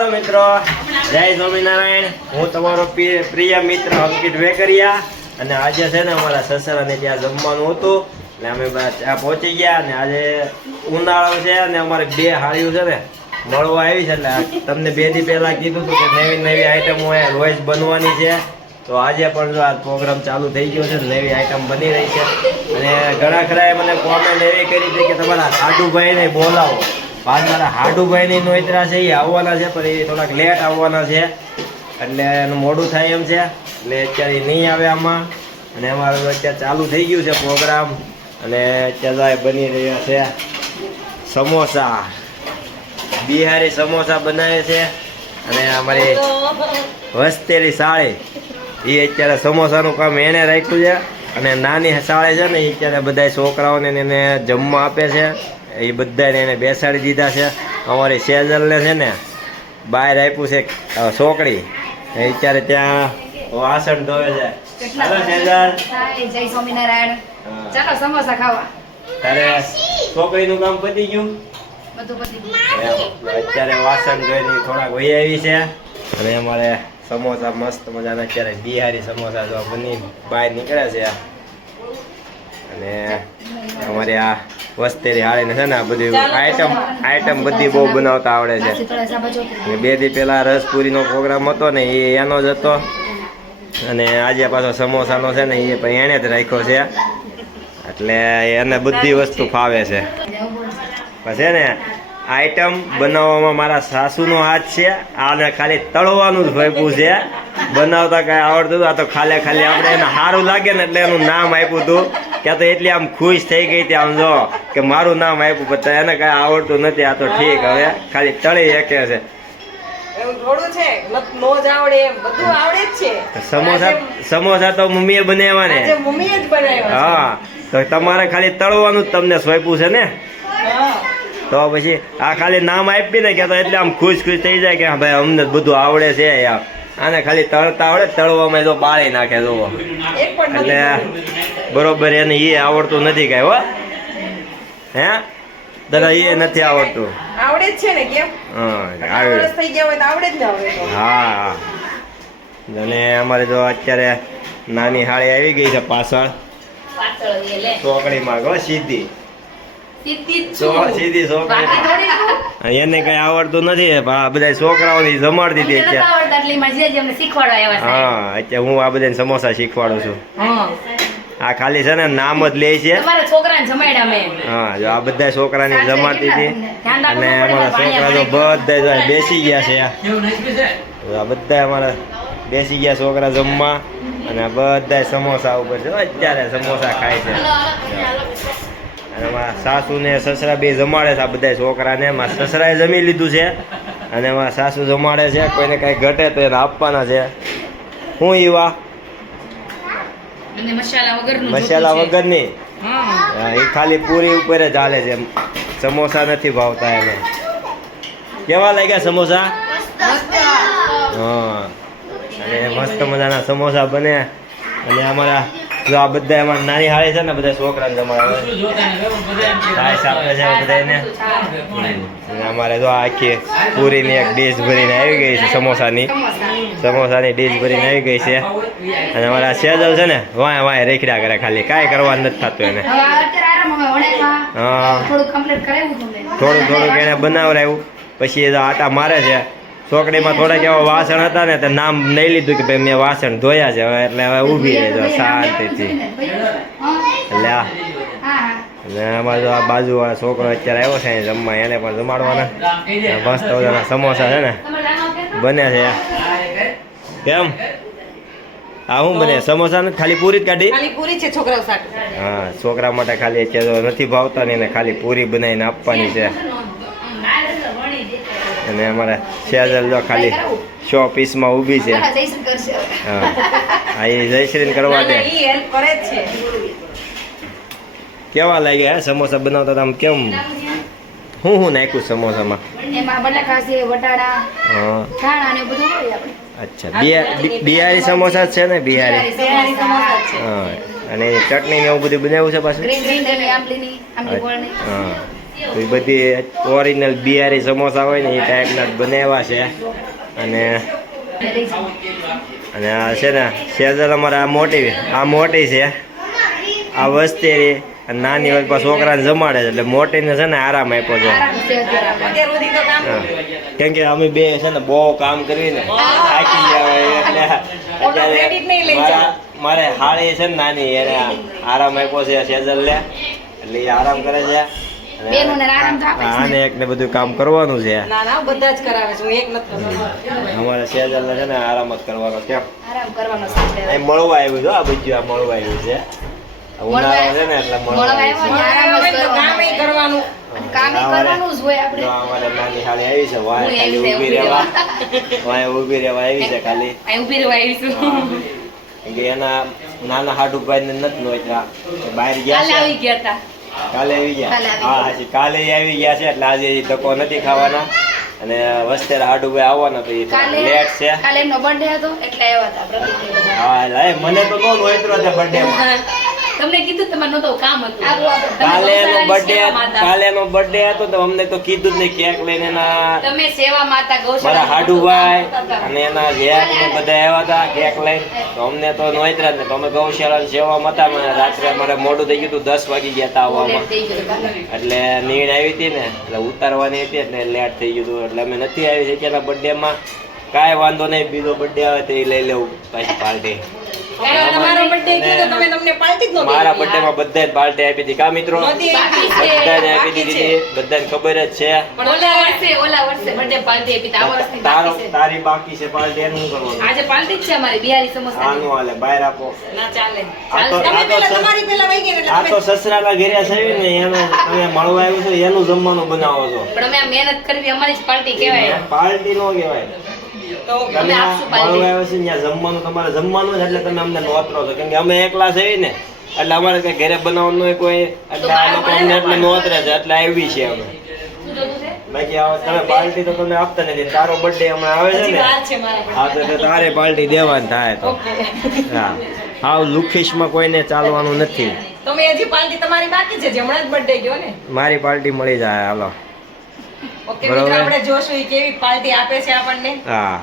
Hello મિત્રો, જય સ્વામિનારાયણ. હું તમારો પ્રિય મિત્ર અંકિત વેકરિયા. અને આજે છે ને અમારા સસરાને ત્યાં જમવાનું હતું એટલે અમે ત્યાં પહોંચી ગયા. અને આજે ઉનાળો છે અને અમારે 2 હાળીઓ છે ને મળવા આવી છે. એટલે તમને 2 દી પહેલાં કીધું હતું કે નવી નવી આઈટમો રોજ બનવાની છે. તો આજે પણ જો આ પ્રોગ્રામ ચાલુ થઈ ગયો છે, નવી આઈટમ બની રહી છે. અને ઘણા ખરાએ મને કોમેન્ટ એવી કરી હતી કે તમારા હાડુભાઈને બોલાવો. આજ મારા હાડુભાઈની નોતરા છે, એ આવવાના છે, પણ એ થોડાક લેટ આવવાના છે એટલે એનું મોડું થાય એમ છે. એટલે અત્યારે નહીં આવે આમાં. અને અમારું અત્યારે ચાલુ થઈ ગયું છે પ્રોગ્રામ. અને અત્યારે બની રહ્યા છે સમોસા, બિહારી સમોસા બનાવે છે. અને અમારી વસ્તેલી સાળી એ અત્યારે સમોસાનું કામ એને રાખ્યું છે. અને નાની સાળે છે ને એ અત્યારે બધા છોકરાઓને એને જમવા આપે છે. એ બધાને એને બેસાડી દીધા છે. અમારી સેજલને છે ને બહાર આપ્યું છે છોકરી, અત્યારે ત્યાં વાસણ ધોવે છે. હાલો સેજલ, જય સ્વામિનારાયણ. ચાલો સમોસા ખાવા. તારે છોકરીનું કામ પતી ગયું? બધું પતી ગયું. અત્યારે વાસણ ધોઈને થોડાક વહી આવી છે. અને અમારે સમોસા મસ્ત મજાના અત્યારે બિહારી સમોસા જો બની બહાર નીકળે છે. અને અમારે આ વસ્તેરી હાળીને છે ને આ બધી આઈટમ બધી બહુ બનાવતા આવડે છે. 2 દી પહેલા રસપુરીનો પ્રોગ્રામ હતો ને એ એનો જ હતો. અને આજે પાછો સમોસાનો છે ને એ પણ એણે જ રાખ્યો છે. એટલે એને બધી વસ્તુ ફાવે છે. પછી ને આઈટમ બનાવવામાં મારા સાસુનો હાથ છે. આને ખાલી તળવાનું જ ભયપું છે, બનાવતા કાંઈ આવડતું. આ તો ખાલી આપણે એને સારું લાગે ને એટલે એનું નામ આપ્યું હતું. ત્યાં તો એટલી આમ ખુશ થઈ ગઈ હતી આમ જો કે મારું નામ આપ્યું, પણ એને કાંઈ આવડતું નથી. આ તો ઠીક, હવે ખાલી તળી શકે છે. સમોસા તો મમ્મીએ બનાવ્યા ને. હા, તો તમારે ખાલી તળવાનું જ તમને સોંપ્યું છે ને. તો પછી આ ખાલી નામ આપી ને કે તો એટલે આમ ખુશ થઈ જાય કે ભાઈ અમને બધું આવડે છે. યાર આને ખાલી તળતા આવડે, તળવામાં તો બાળી નાખે જોવો. એટલે બરોબર એને એ આવડતું નથી કાંઈ. હો હે દાદા, એ નથી આવડતું. આવડે જ છે ને કેમ? હા, થઈ ગયા હોય તો આવડે જ ને હવે. હા. અને અમારે જો અત્યારે નાની હાળી આવી ગઈ છે પાછળ ચોકડીમાં. ગો સીધી છોકરી, એને કઈ આવડતું નથી. બધા છોકરાઓની જમાડતી હતી અત્યારે. હા, અત્યારે હું આ બધાને સમોસા શીખવાડું છું. આ ખાલી છે ને નામ જ લે છે. હા, જો આ બધા છોકરાની જમાડતી હતી. અને અમારા છોકરા તો બધા બેસી ગયા છે. આ બધા અમારા બેસી ગયા છોકરા જમવા. અને બધા સમોસા ઉપર છે અત્યારે સમોસા ખાય છે. અને મારા સાસુ ને સસરા બે જમાડે છે આ બધા છોકરાને. મારા સસરાએ જમી લીધું છે અને મારા સાસુ જમાડે છે. કોઈને કાંઈ ઘટે તો એને આપવાના છે. હું ઈવા મસાલા વગરની. એ ખાલી પૂરી ઉપર જ ચાલે છે, સમોસા નથી ભાવતા એને. કેવા લાગ્યા સમોસા? હા, અને મસ્ત મજાના સમોસા બને. અને અમારા જો આ બધા એમાં નાની હાળી છે ને બધા છોકરાને જમાડે છે બધાને. અમારે જો આખી પૂરીની એક ડીશ ભરીને આવી ગઈ છે. સમોસાની ડીશ ભરીને આવી ગઈ છે. અને અમારા સેજલ છે ને વાય રેખડ્યા કરે, ખાલી કાંઈ કરવાનું નથી થતું એને. હા, થોડુંક એને બનાવરાયું. પછી આટા મારે છે. ચોકડીમાં થોડાક એવા વાસણ હતા ને, તો નામ નહીં લીધું કે ભાઈ મેં વાસણ ધોયા છે. હવે એટલે હવે ઊભી રહેજો શાંતિથી. એટલે અમારે જો આ બાજુવાળા છોકરો અત્યારે આવ્યો છે જમવા, એને પણ જમાડવાના. મસ્ત બધાના સમોસા છે ને બને છે. કેમ આ શું બને? સમોસા ને ખાલી પૂરી જ કાઢી? હા, છોકરા માટે ખાલી અત્યારે નથી ભાવતા ને એને ખાલી પૂરી બનાવીને આપવાની છે. અને અમારે સેજલ જો ખાલી 100 પીસમાં ઊભી છે. હા, એ જયશ્રી કરવા દે. કેવા લાગ્યા હે સમોસા બનાવતા? આમ કેમ હું નાખ્યું સમોસામાં? અચ્છા, બિહારી સમોસા છે ને? બિહારી. હા, અને ચટણી ને એવું બધું બનાવ્યું છે પાછું. હા, તો એ બધી ઓરિજિનલ બિહારી સમોસા હોય ને એ ટાઈપના જ બનાવ્યા છે. અને આ છે ને સેજલ અમારે આ મોટી છે, આ વસ્તેરી અને નાની હોય પાછું છોકરાને જમાડે છે એટલે મોટીને છે ને આરામ આપ્યો છે. અત્યાર સુધી તો કામ હા, કેમ કે અમે બે છે ને બહુ કામ કરીને થાકી ગયા હોય એટલે credit નહીં લઈ અત્યારે મારે હાળી છે ને નાની એને આરામ આપ્યો છે સેજલ લે એટલે એ આરામ કરે છે. અને બેનોને આરામ તો આપે જ ને. આને એક ને બધું કામ કરવાનું છે. ના ના બધા જ કરાવે છે, હું એક નથી કરતી. અમારે સેજલ ને છે ને આરામ જ કરવાનો. કેમ આરામ કરવાનો સાથે અહીં મળવા આવ્યું છે, આ બધું આ મળવા આવ્યું છે. ઉનાળો છે ને એટલે મળવા આવ્યું છે. આરામ જ તો કરવાનો. કામેય કરવાનું. કામે કરવાનું જ હોય આપણે. જો અમારે નાની હાળી આવી છે, વાય હું ખાલી એવી ઊભી રહેવા આવી છે ખાલી. અહીં ઊભી રહેવા આવીશું. કેમ કે એના નાના હાડુભાઈ ને નથી નોચરા, બહાર ગયા કાલે આવી છે. ગયા હતા. કાલે આવી ગયા. કાલે આવી હા હાજી, કાલે આવી ગયા છે એટલે આજે ઈ ધક્કો નથી ખાવાના. અને વસ્તેરા હાડુભાઈ આવવાના તો એ લેટ છે. કાલે એમનો બર્થડે હતો એટલે આવ્યા હતા પ્રતિક બધા. હા એટલે મને તો નો નોતરો છે બર્થડે માં. તમને કીધું તમારે નતો કામ હતું. કાલે એનો બર્થડે હતો તો અમને તો કીધું જ નહીં. કેક લઈને એના તમે સેવા માતા મારા ગૌશાળા હાડુભાઈ અને એના જેક ને બધા આવ્યા હતા કેક લઈને. તો અમને તો નોતરા જ ને, તો અમે ગૌશાળા સેવામાં હતા. મને રાત્રે અમારે મોડું થઈ ગયું હતું, 10 વાગી ગયા હતા આવવામાં. થઈ ગયું કાલે. એટલે નીણ આવી હતી ને એટલે ઉતારવાની હતી એટલે લેટ થઈ ગયું હતું એટલે અમે નથી આવી શક્યા બર્થડે માં. કાંઈ વાંધો નહીં, બીજો બર્થડે આવે તો એ લઈ લેવું પાછી પાર્ટી. તમારો birthday ગયો તો તમે તમને પાર્ટી જ નહોતી મારા આપી. બર્થડે માં બધાને પાર્ટી આપી હતી કા મિત્રો? નહોતી આપી. બધાને આપી દીધી, બધાને ખબર જ છે. પણ ઓલા વર્ષે birthday party આપી હતી. આ વર્ષની તારો બાકી છે. તારી બાકી છે પાર્ટી, એનું શું કરવાનું? આજે પાર્ટી જ છે અમારી બિહારી સમોસા. આનું હાલે બહાર આપો. ના ચાલે. આ તો તમે પહેલા તમારી પહેલા વહી ગયા ને આ એટલે તો સસરાના ઘરે છે ને એનું તમે મળવા આવ્યું છે એનું જમવાનું બનાવો છો. પણ અમે આ મહેનત કરવી અમારી જ પાર્ટી કહેવાય. પાર્ટી નો કહેવાય. તો તમે આ આપશું મળવા આવ્યા છે ત્યાં જમવાનું તમારે જમવાનું જ એટલે તમે અમને નોતરો છો. કેમ કે અમે એકલા છે ને એટલે અમારે કઈ ઘરે બનાવવાનું હોય કોઈ એટલે આ લોકો અમને એટલે નોતરે છે એટલે આવી છે અમે. શું જોતું છે? બાકી આ તમે પાર્ટી તો તમે આપતા નથી. તારો બર્થડે હમણાં આવે છે હજી ને, વાર છે મારા હા તો તારે પાર્ટી દેવાની થાય તો. હા, હાવ લુખીશમાં કોઈને ચાલવાનું નથી. તમે હજી પાર્ટી તમારી બાકી છે, જે હમણાં જ birthday ગયો ને. મારી પાર્ટી મળી જાય હાલો. ઓકે બરોબર. મિત્રો, આપણે જોશું ઈ કેવી પાર્ટી આપે છે આપણને. હા,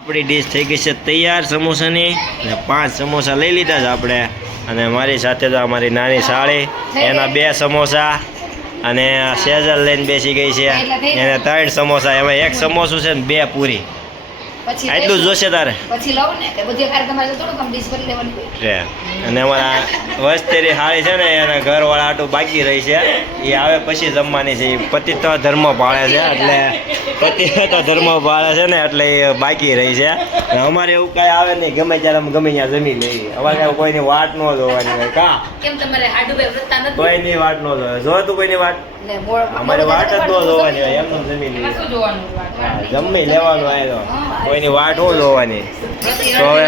આપણી ડીશ થઈ ગઈ છે તૈયાર સમોસાની. અને 5 સમોસા લઈ લીધા છે આપણે. અને મારી સાથે તો અમારી નાની સાળી, એના 2 સમોસા. અને સેજલ લઈને બેસી ગઈ છે, એને 3 સમોસા. એમાં 1 સમોસું છે ને 2 પૂરી. પછી એટલું જ જોશે તારે પછી લઉં ને કે બધી કાર તમારે થોડું કમ ડીશ કરી લેવાની હોય. છે. અને અમારા વસ્તેરી હાળી છે ને એના ઘરવાળા આટું બાકી રહી છે, એ આવે પછી જમવાની છે. એ પતિત્વ ધર્મ પાળે છે એટલે પતિત્વ ધર્મ પાળે છે ને એટલે એ બાકી રહી છે. અને અમારે એવું કાંઈ આવે નહીં, ગમે ત્યારે અમે ગમે ત્યાં જમી લઈએ. અમારે કાંઈ કોઈની વાટ ન જોવાની હોય. કા કેમ તમારે હાડુભાઈ વ્રતા નથી? કોઈની વાટ ન જોવે. જો તું કોઈની વાટ, ને મોળ- અમારી વાટ જ ન જોવાની હોય, એમ જમી લઈએ. એમાં શું જોવાનું? હા, જમી લેવાનું આવે તો કોઈની વાટ ન જોવાની. તો હવે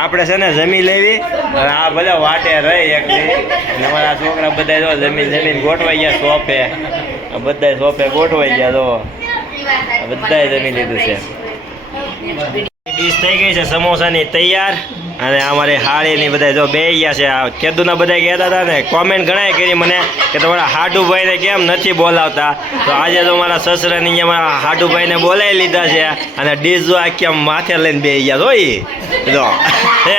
આપણે છે ને જમી લેવી. અને આ બધા વાટે રહી એકલી. અને અમારા છોકરા બધા જો જમીન ગોઠવાઈ ગયા સોફે. આ બધા સોફે ગોઠવાઈ ગયા તો બધાએ જમી લીધું છે. ડીશ થઈ ગઈ છે સમોસાની તૈયાર. અને અમારે હાળીની બધા જો બે ગયા છે. આ કેદુના બધા કહેતા હતા ને, કોમેન્ટ ઘણાય કરી મને કે તમારા હાડુભાઈને કેમ નથી બોલાવતા. તો આજે તો મારા સસરાની અહીંયા મારા હાડુભાઈને બોલાવી લીધા છે. અને ડીશ જો આખી આમ માથે લઈને બે ગયા તો ઈ જો હે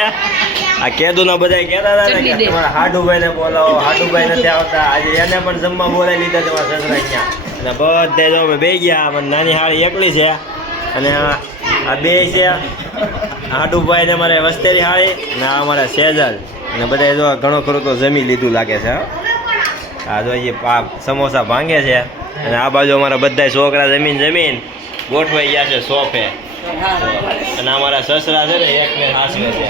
આ કેદુના બધા કહેતા હતા ને કે તમારા હાડુભાઈને બોલાવો, હાડુભાઈ નથી આવતા. આજે એને પણ જમવા બોલાવી લીધા છે મારા સસરા અહીંયા. અને બધા જો અમે બે ગયા. અમારી નાની હાળી એકલી છે અને આ બે છે હાડુભાઈ ને અમારે વસ્તેરી હાળી ને આ અમારા સેજલ. અને બધા જો ઘણો ખરું તો જમી લીધું લાગે છે. આ જો આ સમોસા ભાંગે છે. અને આ બાજુ અમારા બધા છોકરા જમીન ગોઠવાઈ ગયા છે સોફે. અને અમારા સસરા છે ને એકને હાસવે છે,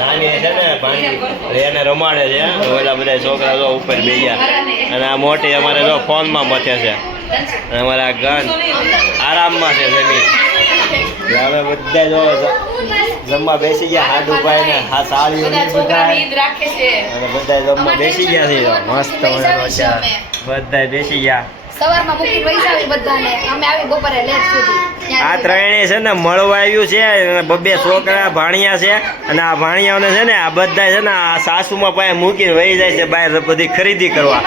નાની છે ને ભાંગી એને રમાડે છે. ઓલા બધા છોકરા જો ઉપર બે ગયા. અને આ મોટી અમારે જો ફોનમાં મથે છે. અને અમારા ગન આરામમાં છે જમીન. હવે બધા જો જમવા બેસી ગયા. હાડુભાઈ ને હા સાળીઓ ને બધા ઈદ રાખે છે. અને બધા જમવા બેસી ગયા છે. મસ્ત મજાનો છે. બધા બેસી ગયા. સવારમાં મૂકી વહી જાવી બધાને અમે આવી બપોરે લેટ સુધી આ ત્રણેય છે ને મળવા આવ્યું છે અને બબ્બે છોકરા ભાણિયા છે અને આ ભાણિયાઓને છે ને આ બધા છે ને આ સાસુમાં પાસે મૂકીને વહી જાય છે બહાર બધી ખરીદી કરવા.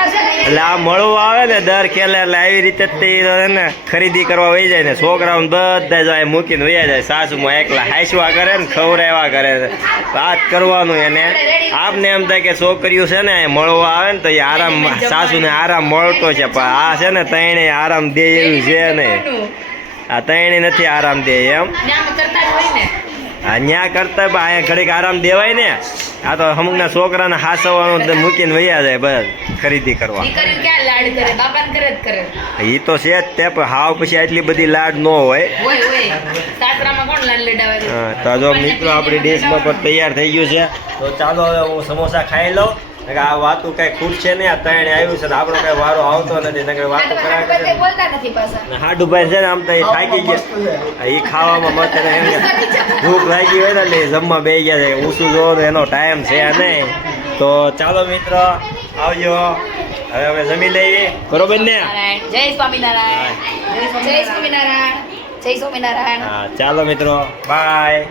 એટલે આ મળવા આવે ને દર ખેલે એટલે આવી રીતે જ તે છે ને ખરીદી કરવા વહી જાય ને છોકરાઓને બધા જ આ મૂકીને વહી જાય. સાસુમાં એકલા હાંસવા કરે ને ખવડાવવા કરે ને વાત કરવાનું એને. આપને એમ થાય કે છોકરીઓ છે ને મળવા આવે ને તો એ આરામ સાસુને આરામ મળતો છે પણ આ છે ને તણે આરામ દે એવું છે નહીં. આ તણે નથી આરામ દે એમ. હા ન્યા કરતા પણ અહીંયા ઘડીક આરામ દેવાય ને. આ તો અમુકના છોકરાને હાસવાનું મૂકીને વૈયા જાય બસ ખરીદી કરવા. એ તો છે જ તે પણ હાવ પછી આટલી બધી લાડ ન હોય. હા તો જો મિત્રો આપણી ડીશમાં પણ તૈયાર થઈ ગયું છે. તો ચાલો હવે હું સમોસા ખાઈ લઉં. આ વાતું કઈ ખૂટશે ને આ ત્રણે આવ્યું છે આપણો કઈ વારો આવતો નથી. નકર વાતો કરાય બોલતા નથી પાછા હાડુભાઈ છે ને આમ તો એ થાકી ગયા. એ ખાવામાં મત એને એમ કે ભૂખ લાગી હોય ને એટલે એ જમવા બેસી ગયા છે. ઊંચું જોવો એનો ટાઈમ છે નહીં. તો ચાલો મિત્રો આવજો. હવે અમે જમી લઈએ બરોબર ને. જય સ્વામિનારાયણ. જય સ્વામિનારાયણ. જય સ્વામિનારાયણ. હા ચાલો મિત્રો બાય.